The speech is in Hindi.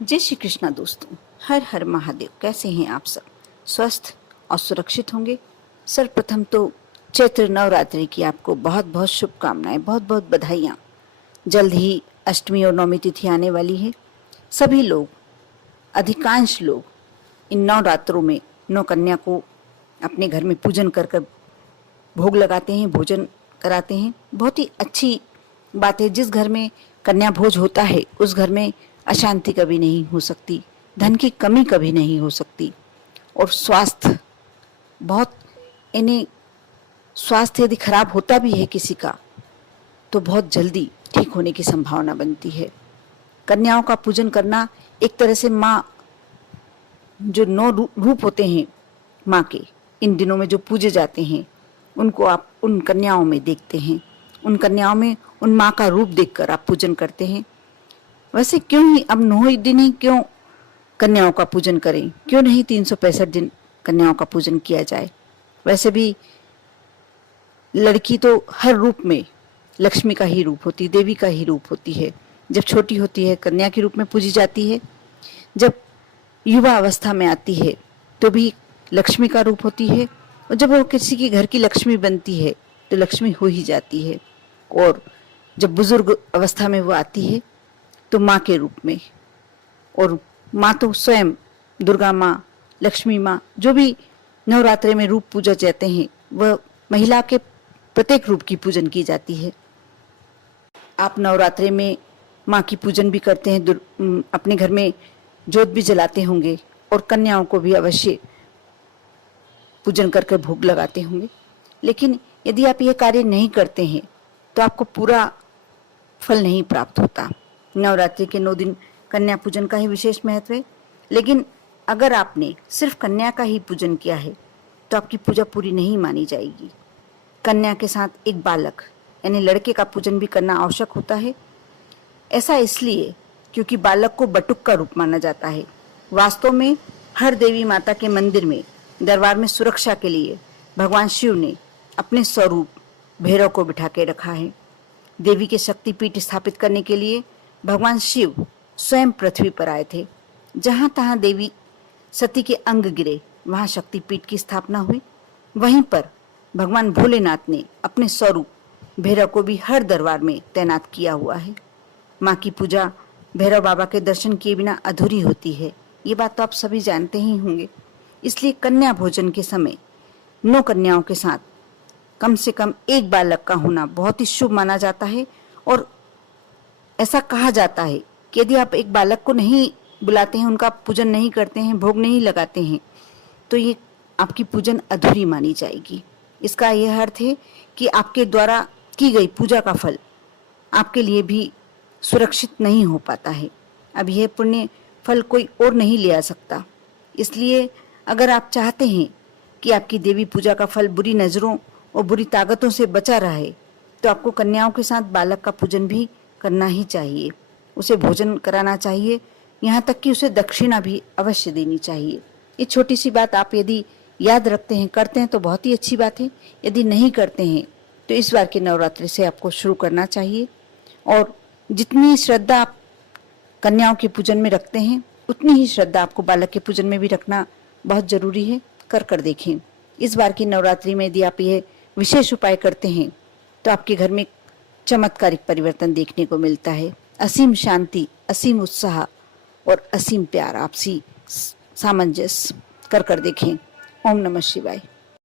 जय श्री कृष्णा दोस्तों, हर हर महादेव। कैसे हैं आप सब? स्वस्थ और सुरक्षित होंगे। सर्वप्रथम तो चैत्र नवरात्रि की आपको बहुत बहुत शुभकामनाएं, बहुत बहुत बधाइयाँ। जल्द ही अष्टमी और नवमी तिथि आने वाली है। सभी लोग, अधिकांश लोग इन नवरात्रों में नौ कन्या को अपने घर में पूजन कर कर भोग लगाते हैं, भोजन कराते हैं। बहुत ही अच्छी बात है। जिस घर में कन्या भोज होता है उस घर में अशांति कभी नहीं हो सकती, धन की कमी कभी नहीं हो सकती। और स्वास्थ्य बहुत, इन्हें स्वास्थ्य यदि खराब होता भी है किसी का तो बहुत जल्दी ठीक होने की संभावना बनती है। कन्याओं का पूजन करना एक तरह से माँ, जो नौ रूप होते हैं माँ के, इन दिनों में जो पूजे जाते हैं उनको आप उन कन्याओं में देखते हैं। उन कन्याओं में उन माँ का रूप देखकर आप पूजन करते हैं। वैसे क्यों ही अब 9 दिन ही क्यों कन्याओं का पूजन करें? क्यों नहीं 365 दिन कन्याओं का पूजन किया जाए? वैसे भी लड़की तो हर रूप में लक्ष्मी का ही रूप होती, देवी का ही रूप होती है। जब छोटी होती है कन्या के रूप में पूजी जाती है, जब युवा अवस्था में आती है तो भी लक्ष्मी का रूप होती है, और जब वो किसी के घर की लक्ष्मी बनती है तो लक्ष्मी हो ही जाती है। और जब बुजुर्ग अवस्था में वो आती है तो माँ के रूप में, और माँ तो स्वयं दुर्गा माँ, लक्ष्मी माँ, जो भी नवरात्रे में रूप पूजा जाते हैं वह महिला के प्रत्येक रूप की पूजन की जाती है। आप नवरात्रे में माँ की पूजन भी करते हैं, अपने घर में जोत भी जलाते होंगे और कन्याओं को भी अवश्य पूजन करके भोग लगाते होंगे। लेकिन यदि आप ये कार्य नहीं करते हैं तो आपको पूरा फल नहीं प्राप्त होता। नवरात्रि के 9 दिन कन्या पूजन का ही विशेष महत्व है। लेकिन अगर आपने सिर्फ कन्या का ही पूजन किया है तो आपकी पूजा पूरी नहीं मानी जाएगी। कन्या के साथ एक बालक यानी लड़के का पूजन भी करना आवश्यक होता है। ऐसा इसलिए क्योंकि बालक को बटुक का रूप माना जाता है। वास्तव में हर देवी माता के मंदिर में, दरबार में सुरक्षा के लिए भगवान शिव ने अपने स्वरूप भैरव को बिठा के रखा है। देवी के शक्तिपीठ स्थापित करने के लिए भगवान शिव स्वयं पृथ्वी पर आए थे। जहाँ तहाँ देवी सती के अंग गिरे वहाँ शक्तिपीठ की स्थापना हुई। वहीं पर भगवान भोलेनाथ ने अपने स्वरूप भैरव को भी हर दरबार में तैनात किया हुआ है। माँ की पूजा भैरव बाबा के दर्शन किए बिना अधूरी होती है, ये बात तो आप सभी जानते ही होंगे। इसलिए कन्या भोजन के समय 9 कन्याओं के साथ कम से कम एक बालक का होना बहुत ही शुभ माना जाता है। और ऐसा कहा जाता है कि यदि आप एक बालक को नहीं बुलाते हैं, उनका पूजन नहीं करते हैं, भोग नहीं लगाते हैं, तो ये आपकी पूजन अधूरी मानी जाएगी। इसका यह अर्थ है कि आपके द्वारा की गई पूजा का फल आपके लिए भी सुरक्षित नहीं हो पाता है। अब यह पुण्य फल कोई और नहीं ले आ सकता। इसलिए अगर आप चाहते हैं कि आपकी देवी पूजा का फल बुरी नज़रों और बुरी ताकतों से बचा रहे तो आपको कन्याओं के साथ बालक का पूजन भी करना ही चाहिए। उसे भोजन कराना चाहिए, यहाँ तक कि उसे दक्षिणा भी अवश्य देनी चाहिए। ये छोटी सी बात आप यदि याद रखते हैं, करते हैं तो बहुत ही अच्छी बात है। यदि नहीं करते हैं तो इस बार के नवरात्रि से आपको शुरू करना चाहिए। और जितनी श्रद्धा आप कन्याओं के पूजन में रखते हैं उतनी ही श्रद्धा आपको बालक के पूजन में भी रखना बहुत जरूरी है। कर देखें। इस बार की नवरात्रि में यदि आप ये विशेष उपाय करते हैं तो आपके घर में चमत्कारिक परिवर्तन देखने को मिलता है। असीम शांति, असीम उत्साह और असीम प्यार, आपसी सामंजस्य। कर देखें। ओम नमः शिवाय।